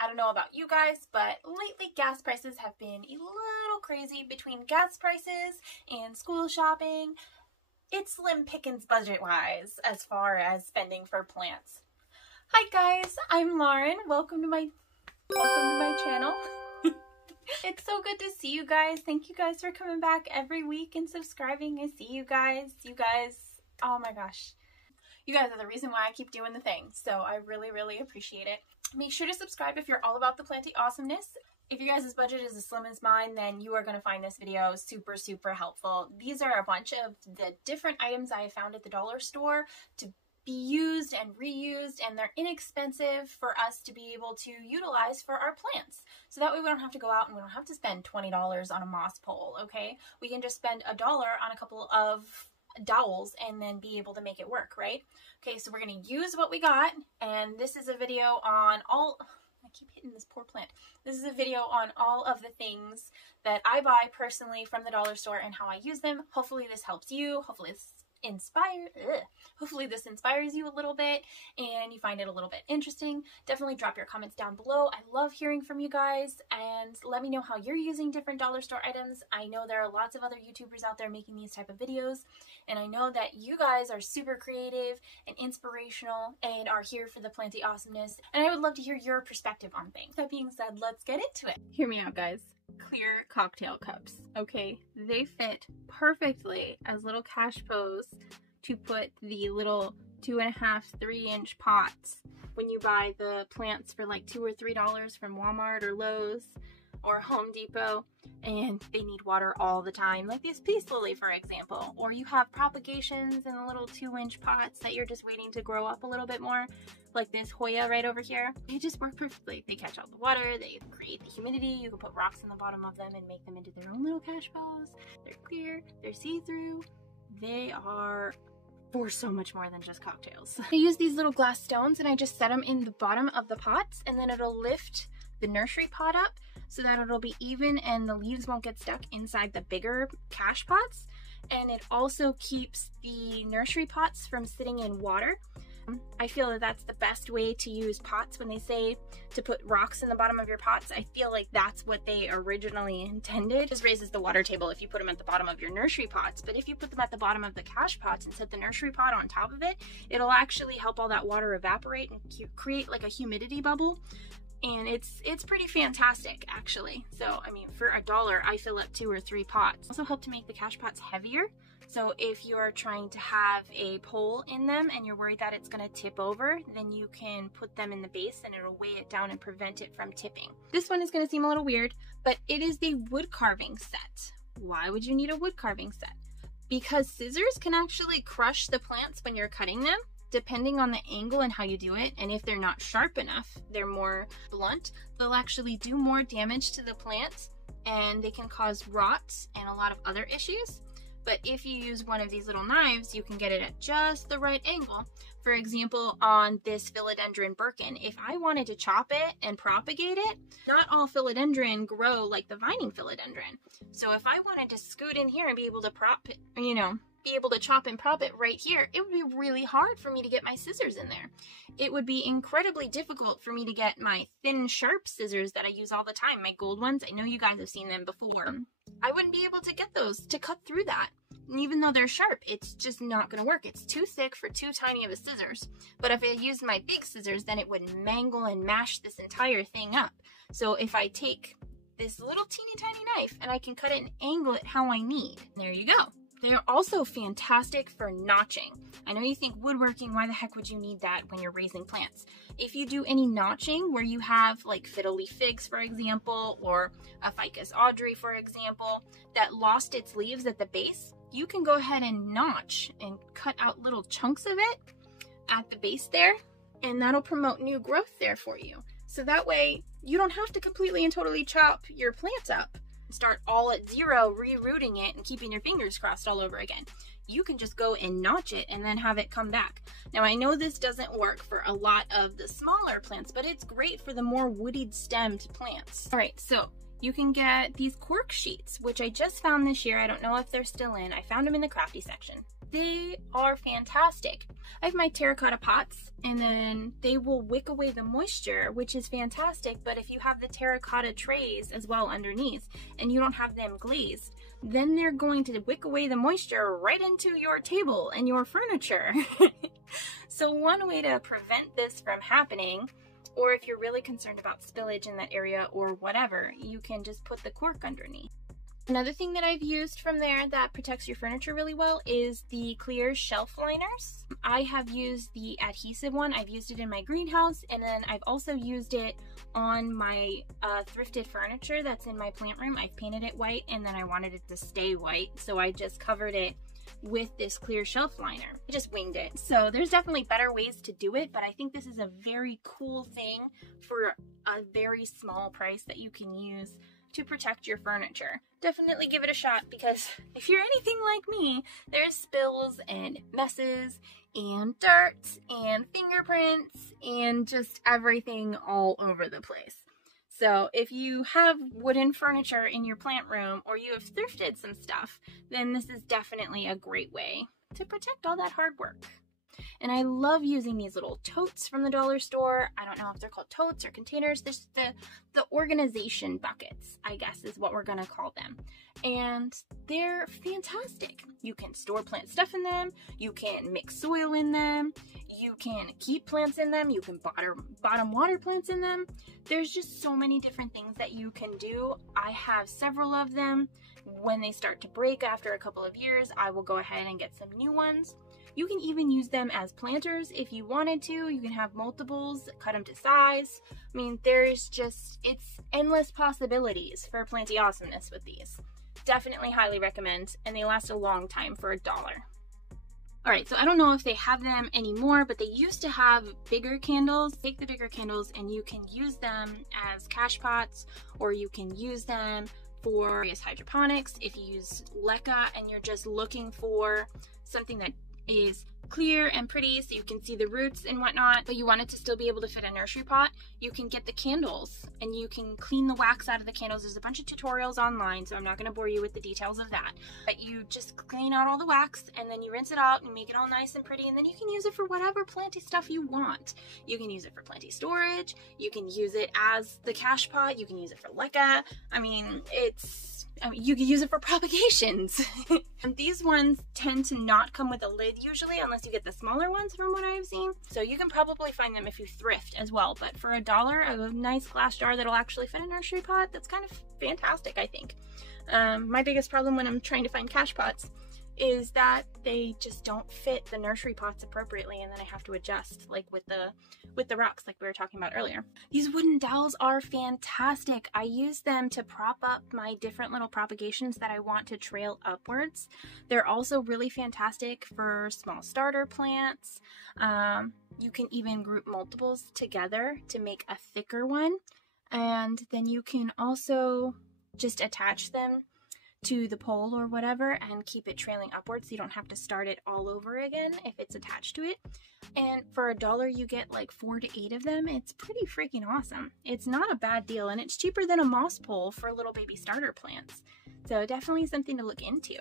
I don't know about you guys, but lately gas prices have been a little crazy. Between gas prices and school shopping, it's slim pickings budget-wise as far as spending for plants. Hi guys, I'm Lauren. Welcome to my channel. It's so good to see you guys. Thank you guys for coming back every week and subscribing. I see you guys. You guys, oh my gosh. You guys are the reason why I keep doing the thing. So I really, really appreciate it. Make sure to subscribe if you're all about the planty awesomeness. If your guys' budget is as slim as mine, then you are going to find this video super, super helpful. These are a bunch of the different items I have found at the dollar store to be used and reused, and they're inexpensive for us to be able to utilize for our plants. So that way we don't have to go out and we don't have to spend $20 on a moss pole, okay? We can just spend $1 on a couple of dowels and then be able to make it work, right? Okay, so we're going to use what we got, and this is a video on all, I keep hitting this poor plant. This is a video on all of the things that I buy personally from the dollar store and how I use them. Hopefully this helps you. Hopefully this inspires you a little bit and you find it a little bit interesting. Definitely drop your comments down below. I love hearing from you guys, and let me know how you're using different dollar store items. I know there are lots of other YouTubers out there making these type of videos, and I know that you guys are super creative and inspirational and are here for the planty awesomeness, and I would love to hear your perspective on things. That being said, let's get into it. Hear me out, guys. Clear cocktail cups, okay? They fit perfectly as little cash pots to put the little 2.5, 3-inch pots when you buy the plants for like $2 or $3 from Walmart or Lowe's or Home Depot, and they need water all the time, like this peace lily, for example. Or you have propagations in the little 2-inch pots that you're just waiting to grow up a little bit more, like this Hoya right over here. They just work perfectly. They catch all the water, they create the humidity. You can put rocks in the bottom of them and make them into their own little cash pots. They're clear, they're see-through, they are for so much more than just cocktails. I use these little glass stones and I just set them in the bottom of the pots, and then it'll lift the nursery pot up so that it'll be even and the leaves won't get stuck inside the bigger cash pots. And it also keeps the nursery pots from sitting in water. I feel that that's the best way to use pots. When they say to put rocks in the bottom of your pots, I feel like that's what they originally intended. It just raises the water table if you put them at the bottom of your nursery pots, but if you put them at the bottom of the cash pots and set the nursery pot on top of it, it'll actually help all that water evaporate and create like a humidity bubble. And it's pretty fantastic, actually. So, I mean, for $1, I fill up 2 or 3 pots. Also help to make the cash pots heavier. So if you're trying to have a pole in them and you're worried that it's gonna tip over, then you can put them in the base and it'll weigh it down and prevent it from tipping. This one is gonna seem a little weird, but it is the wood carving set. Why would you need a wood carving set? Because scissors can actually crush the plants when you're cutting them, depending on the angle and how you do it. And if they're not sharp enough, they're more blunt, they'll actually do more damage to the plant and they can cause rot and a lot of other issues. But if you use one of these little knives, you can get it at just the right angle. For example, on this philodendron birkin, if I wanted to chop it and propagate it, not all philodendron grow like the vining philodendron. So if I wanted to scoot in here and be able to be able to chop and prop it right here, it would be really hard for me to get my scissors in there. It would be incredibly difficult for me to get my thin, sharp scissors that I use all the time, my gold ones. I know you guys have seen them before. I wouldn't be able to get those to cut through that. And even though they're sharp, it's just not going to work. It's too thick for too tiny of a scissors. But if I used my big scissors, then it would mangle and mash this entire thing up. So if I take this little teeny tiny knife and I can cut it and angle it how I need, there you go. They are also fantastic for notching. I know you think woodworking, why the heck would you need that when you're raising plants? If you do any notching where you have like fiddle leaf figs, for example, or a ficus audrey, for example, that lost its leaves at the base, you can go ahead and notch and cut out little chunks of it at the base there, and that'll promote new growth there for you. So that way you don't have to completely and totally chop your plants up. Start all at zero, rerooting it and keeping your fingers crossed all over again. You can just go and notch it and then have it come back. Now I know this doesn't work for a lot of the smaller plants, but it's great for the more woodied stemmed plants. All right, so you can get these cork sheets, which I just found this year. I don't know if they're still in. I found them in the crafty section. They are fantastic. I have my terracotta pots, and then they will wick away the moisture, which is fantastic. But if you have the terracotta trays as well underneath and you don't have them glazed, then they're going to wick away the moisture right into your table and your furniture. So one way to prevent this from happening, or if you're really concerned about spillage in that area or whatever, you can just put the cork underneath. Another thing that I've used from there that protects your furniture really well is the clear shelf liners. I have used the adhesive one. I've used it in my greenhouse, and then I've also used it on my thrifted furniture that's in my plant room. I've painted it white, and then I wanted it to stay white, so I just covered it with this clear shelf liner. I just winged it. So there's definitely better ways to do it, but I think this is a very cool thing for a very small price that you can use to protect your furniture. Definitely give it a shot, because if you're anything like me, there's spills and messes and dirt and fingerprints and just everything all over the place. So if you have wooden furniture in your plant room, or you have thrifted some stuff, then this is definitely a great way to protect all that hard work. And I love using these little totes from the dollar store. I don't know if they're called totes or containers. There's the organization buckets, I guess is what we're gonna call them. And they're fantastic. You can store plant stuff in them. You can mix soil in them. You can keep plants in them. You can bottom water plants in them. There's just so many different things that you can do. I have several of them. When they start to break after a couple of years, I will go ahead and get some new ones. You can even use them as planters if you wanted to. You can have multiples, cut them to size. I mean, there's just, it's endless possibilities for planty awesomeness with these. Definitely highly recommend, and they last a long time for $1. Alright, so I don't know if they have them anymore, but they used to have bigger candles. Take the bigger candles and you can use them as cash pots, or you can use them for various hydroponics. If you use leca and you're just looking for something that is clear and pretty so you can see the roots and whatnot, but you want it to still be able to fit a nursery pot, you can get the candles and you can clean the wax out of the candles. There's a bunch of tutorials online, so I'm not going to bore you with the details of that, but you just clean out all the wax and then you rinse it out and make it all nice and pretty, and then you can use it for whatever planty stuff you want. You can use it for planty storage, you can use it as the cash pot, you can use it for leca. I mean, you can use it for propagations. And these ones tend to not come with a lid usually, unless you get the smaller ones from what I've seen. So you can probably find them if you thrift as well. But for $1, a nice glass jar that'll actually fit a nursery pot, that's kind of fantastic, I think. My biggest problem when I'm trying to find cash pots is that they just don't fit the nursery pots appropriately, and then I have to adjust, like with the rocks like we were talking about earlier. These wooden dowels are fantastic. I use them to prop up my different little propagations that I want to trail upwards. They're also really fantastic for small starter plants. You can even group multiples together to make a thicker one, and then you can also just attach them to the pole or whatever and keep it trailing upwards so you don't have to start it all over again if it's attached to it. And for $1 you get like 4 to 8 of them. It's pretty freaking awesome. It's not a bad deal, and it's cheaper than a moss pole for little baby starter plants. So definitely something to look into.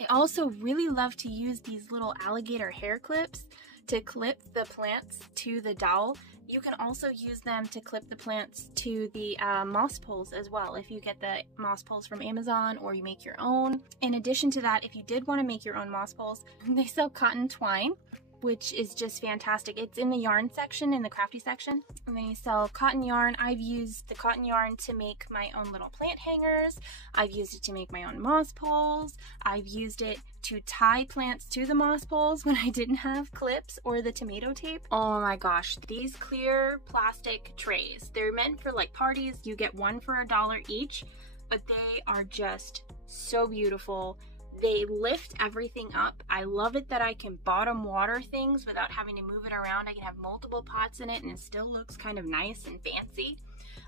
I also really love to use these little alligator hair clips to clip the plants to the dowel. You can also use them to clip the plants to the moss poles as well, if you get the moss poles from Amazon or you make your own. In addition to that, if you did want to make your own moss poles, they sell cotton twine, which is just fantastic. It's in the yarn section, in the crafty section, and they sell cotton yarn. I've used the cotton yarn to make my own little plant hangers. I've used it to make my own moss poles. I've used it to tie plants to the moss poles when I didn't have clips or the tomato tape. Oh my gosh, these clear plastic trays, they're meant for like parties. You get one for $1 each, but they are just so beautiful. They lift everything up. I love it that I can bottom water things without having to move it around. I can have multiple pots in it and it still looks kind of nice and fancy.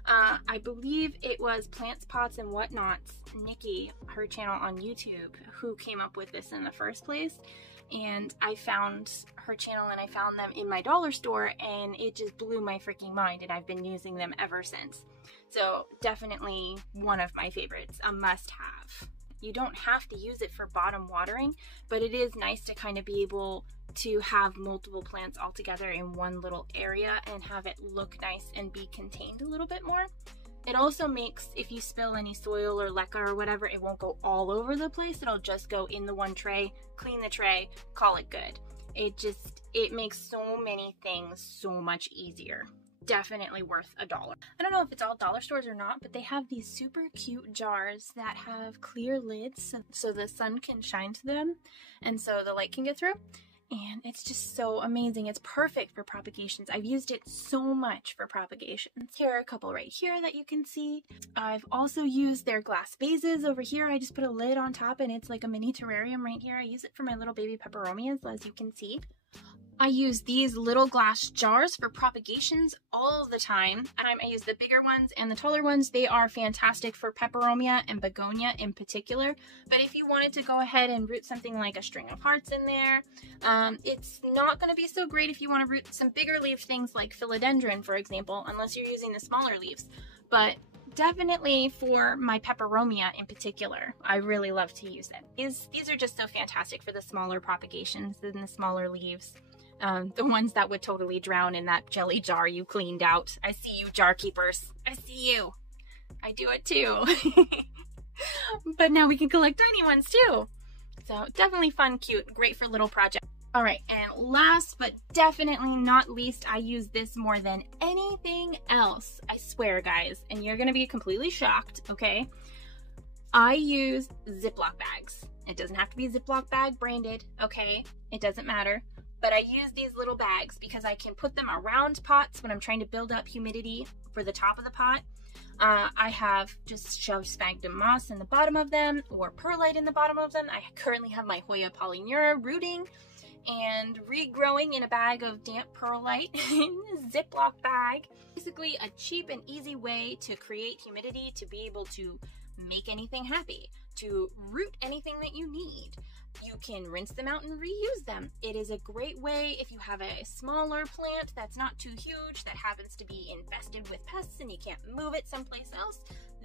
I believe it was Plants, Pots, and Whatnots, Nikki, her channel on YouTube, who came up with this in the first place. and I found her channel and I found them in my dollar store, and it just blew my freaking mind, and I've been using them ever since. So definitely one of my favorites, a must-have. You don't have to use it for bottom watering, but it is nice to kind of be able to have multiple plants all together in one little area and have it look nice and be contained a little bit more. It also makes, if you spill any soil or leca or whatever, it won't go all over the place. It'll just go in the one tray, clean the tray, call it good. It makes so many things so much easier. Definitely worth $1. I don't know if it's all dollar stores or not, but they have these super cute jars that have clear lids so the sun can shine to them and so the light can get through. And it's just so amazing. It's perfect for propagations. I've used it so much for propagations. Here are a couple right here that you can see. I've also used their glass vases over here. I just put a lid on top and it's like a mini terrarium right here. I use it for my little baby peperomias, as you can see. I use these little glass jars for propagations all the time. I use the bigger ones and the taller ones. They are fantastic for peperomia and begonia in particular. But if you wanted to go ahead and root something like a string of hearts in there, it's not going to be so great if you want to root some bigger leaf things like philodendron, for example, unless you're using the smaller leaves. But definitely for my peperomia in particular, I really love to use it. These are just so fantastic for the smaller propagations and the smaller leaves. The ones that would totally drown in that jelly jar you cleaned out. I see you, jar keepers. I see you. I do it too. But now we can collect tiny ones too. So definitely fun, cute, great for little projects. All right, and last but definitely not least, I use this more than anything else. I swear, guys, and you're gonna be completely shocked, okay? I use Ziploc bags. It doesn't have to be Ziploc bag branded, okay? It doesn't matter. But I use these little bags because I can put them around pots when I'm trying to build up humidity for the top of the pot. I have just shoved sphagnum moss in the bottom of them or perlite in the bottom of them. I currently have my Hoya polyneura rooting and regrowing in a bag of damp perlite in a Ziploc bag. Basically a cheap and easy way to create humidity, to be able to make anything happy, to root anything that you need. You can rinse them out and reuse them. It is a great way if you have a smaller plant that's not too huge, that happens to be infested with pests and you can't move it someplace else.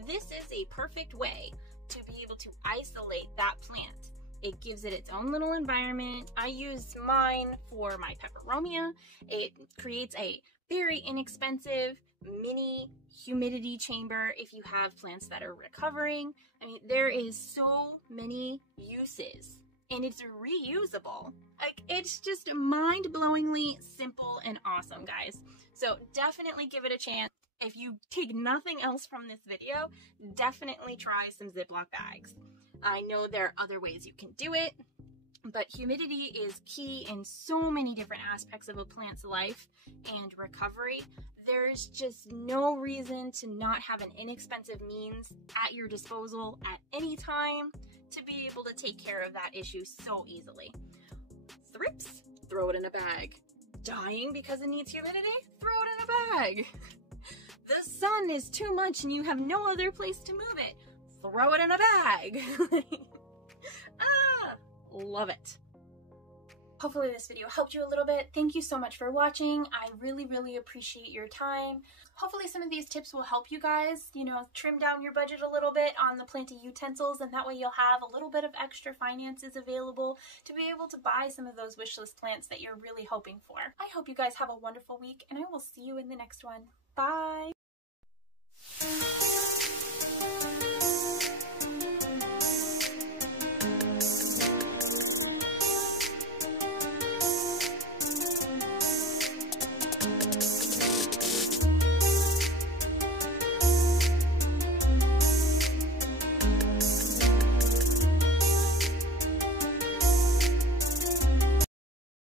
This is a perfect way to be able to isolate that plant. It gives it its own little environment. I use mine for my peperomia. It creates a very inexpensive mini humidity chamber if you have plants that are recovering. I mean, there is so many uses. And it's reusable. Like, it's just mind-blowingly simple and awesome, guys. So definitely give it a chance. If you take nothing else from this video, definitely try some Ziploc bags. I know there are other ways you can do it, but humidity is key in so many different aspects of a plant's life and recovery. There's just no reason to not have an inexpensive means at your disposal at any time to be able to take care of that issue so easily. Thrips? Throw it in a bag. Dying because it needs humidity? Throw it in a bag. The sun is too much and you have no other place to move it? Throw it in a bag. Love it. Hopefully this video helped you a little bit. Thank you so much for watching. I really appreciate your time. Hopefully some of these tips will help you guys, you know, trim down your budget a little bit on the planting utensils, and that way you'll have a little bit of extra finances available to be able to buy some of those wish list plants that you're really hoping for. I hope you guys have a wonderful week, and I will see you in the next one. Bye!